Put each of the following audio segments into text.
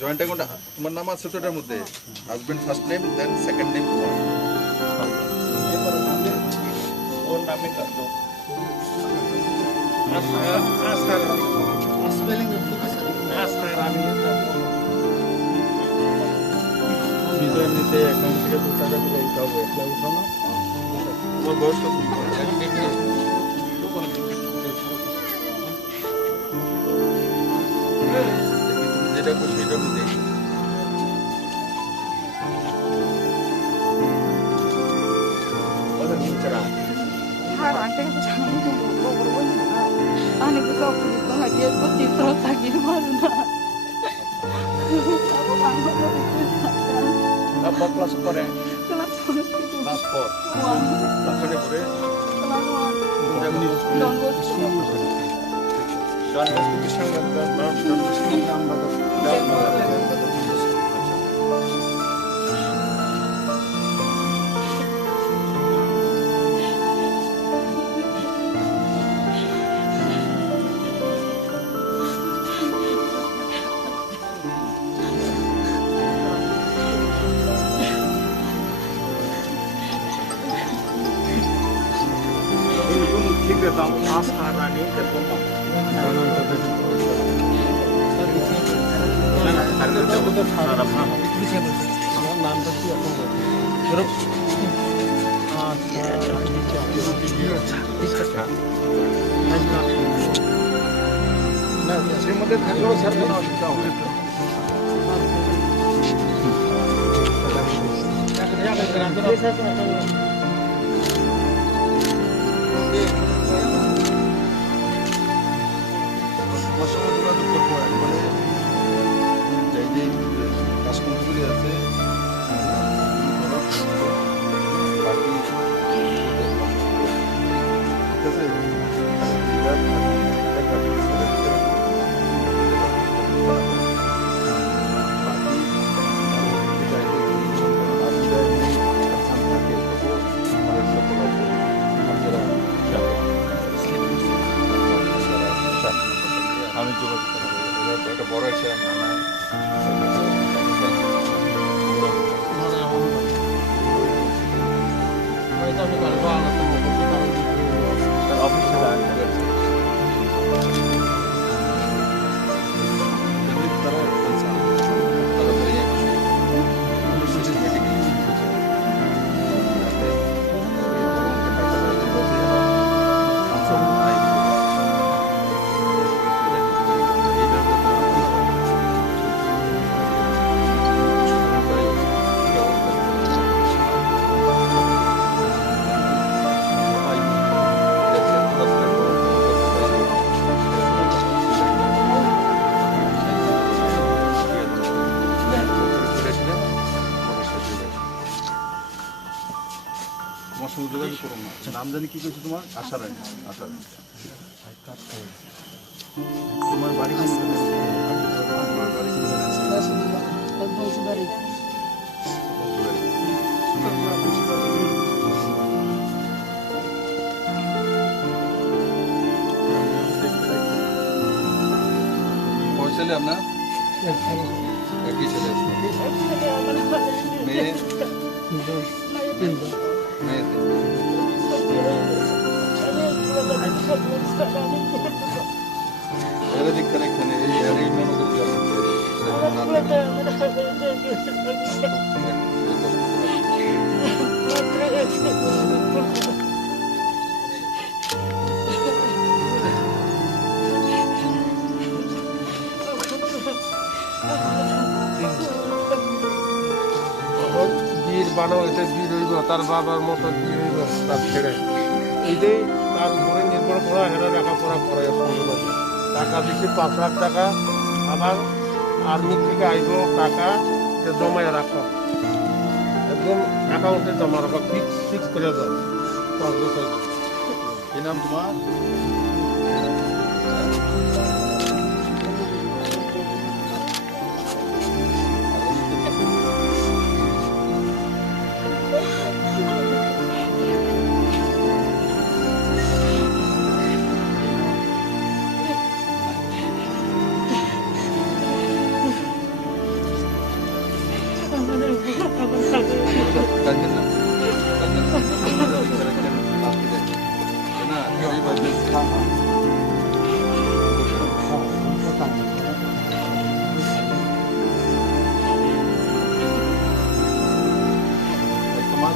Joint account তোমার নাম আছে তো এটার মধ্যে husband first name then second name তোমার ওর নামে কাটো স্পেলিং আমি বিজয় নিতে অ্যাকাউন্ট থেকে 2 টাকা দিলে এটা হবে এটা উঠাও না তোমার বয়স কত যেটা খুশি এটা আমি দেখি Ani ko sa puto nga diyan ko dito sa gilman na. Ako lang ko dito. Apa kelas pore? Kelas 4. Kelas 4. Wah. Kelas pore? Kelas 1. Don't go to school. Don't go to school. Don't go to school. Tigre tam Hasteni debbarma. নামটা কি এখন বরক না এর মধ্যে থাকলেও sir কোনো অসুবিধা হবে কাজকর্মগুলি আছে আমি যোগাযোগ করবো একটা বড় একটা তোমার সঙ্গে যোগাযোগ করো না নাম জানি কি কইছো তোমার আশা রায় তোমার বাড়ি কয় ছেলে আপনার একই ছেলে মেয়ে এরা দিককার এখানে এই বীর বানাও এতে বীর হইব তার বাবার মতো বীর হইব তার ছেড়ে এইটাই তার উপরে নির্ভর করা হেরা লেখাপড়া করে টাকা দিচ্ছে 5 লাখ টাকা আবার আর্মি থেকে আইব টাকা জমায় রাখো একদম অ্যাকাউন্টে জমা রাখো ফিক্স করে দাও 5 বছর কি নাম তোমার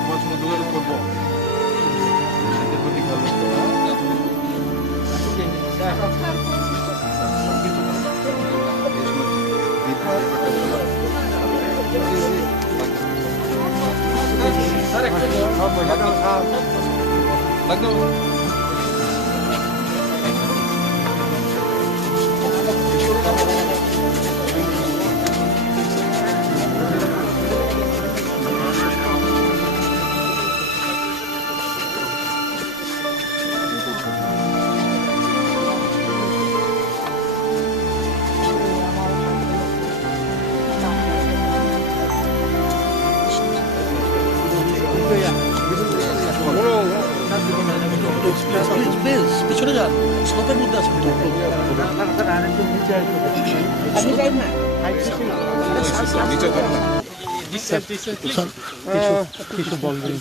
তোমার সঙ্গে যোগাযোগ করবো পিছনে যান স্লোপের মধ্যে আছে কিছু বলবেন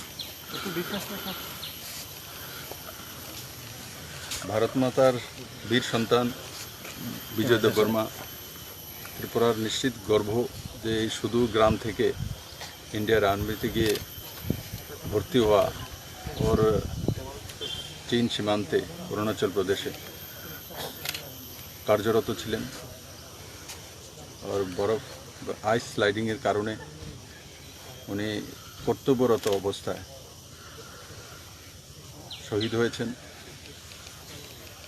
ভারত মাতার বীর সন্তান বিজয় দেববর্মা ত্রিপুরার নিশ্চিত গর্ব যে এই শুধু গ্রাম থেকে ইন্ডিয়ার আর্মিতে গিয়ে ভর্তি হওয়া ওর চীন সীমান্তে অরুণাচল প্রদেশে কার্যরত ছিলেন। আর বরফ আইস স্লাইডিংয়ের কারণে উনি কর্তব্যরত অবস্থায় শহীদ হয়েছেন।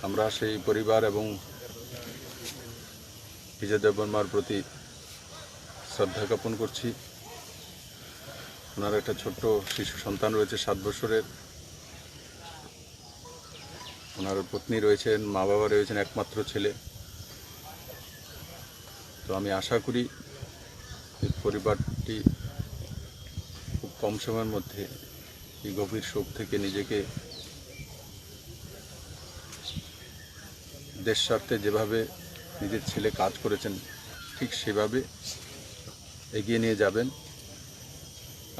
আমরা সেই পরিবার এবং বিজয় দেববর্মার প্রতি শ্রদ্ধা জ্ঞাপন করছি। ওনার একটা ছোট্ট শিশু সন্তান রয়েছে 7 বছরের। ওনার পত্নী রয়েছেন, মা বাবা রয়েছেন, একমাত্র ছেলে। তো আমি আশা করি এই পরিবারটি খুব কম সময়ের মধ্যে এই গভীর শোক থেকে নিজেকে দেশ স্বার্থে যেভাবে নিজের ছেলে কাজ করেছেন ঠিক সেভাবে এগিয়ে নিয়ে যাবেন।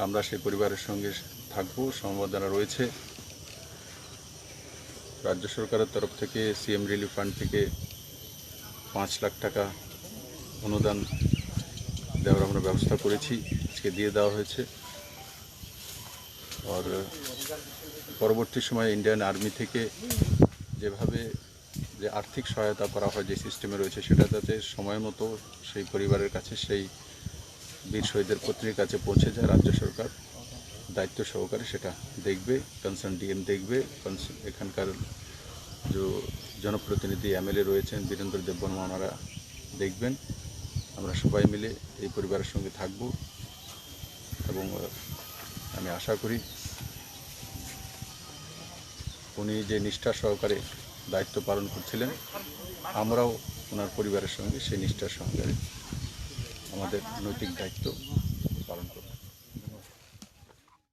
আমরা সেই পরিবারের সঙ্গে থাকবো। সমবেদনা রয়েছে। রাজ্য সরকারের তরফ থেকে সিএম রিলিফ ফান্ড থেকে 5 লাখ টাকা অনুদান দেওয়ার আমরা ব্যবস্থা করেছি, আজকে দিয়ে দেওয়া হয়েছে। আর পরবর্তী সময়ে ইন্ডিয়ান আর্মি থেকে যেভাবে যে আর্থিক সহায়তা করা হয়, যে সিস্টেমে রয়েছে, সেটা যাতে সময় মতো সেই পরিবারের কাছে, সেই বীর শহীদের পত্নীর কাছে পৌঁছে যায়। রাজ্য সরকার দায়িত্ব সহকারে সেটা দেখবে, কনসার্ন ডিএম দেখবে, এখানকার যে জনপ্রতিনিধি এমএলএ রয়েছেন বীরেন্দ্র দেববর্মা, ওনারা দেখবেন। আমরা সবাই মিলে এই পরিবারের সঙ্গে থাকব এবং আমি আশা করি উনি যে নিষ্ঠা সহকারে দায়িত্ব পালন করছিলেন, আমরাও ওনার পরিবারের সঙ্গে সেই নিষ্ঠার সহকারে আমাদের নৈতিক দায়িত্ব পালন করব।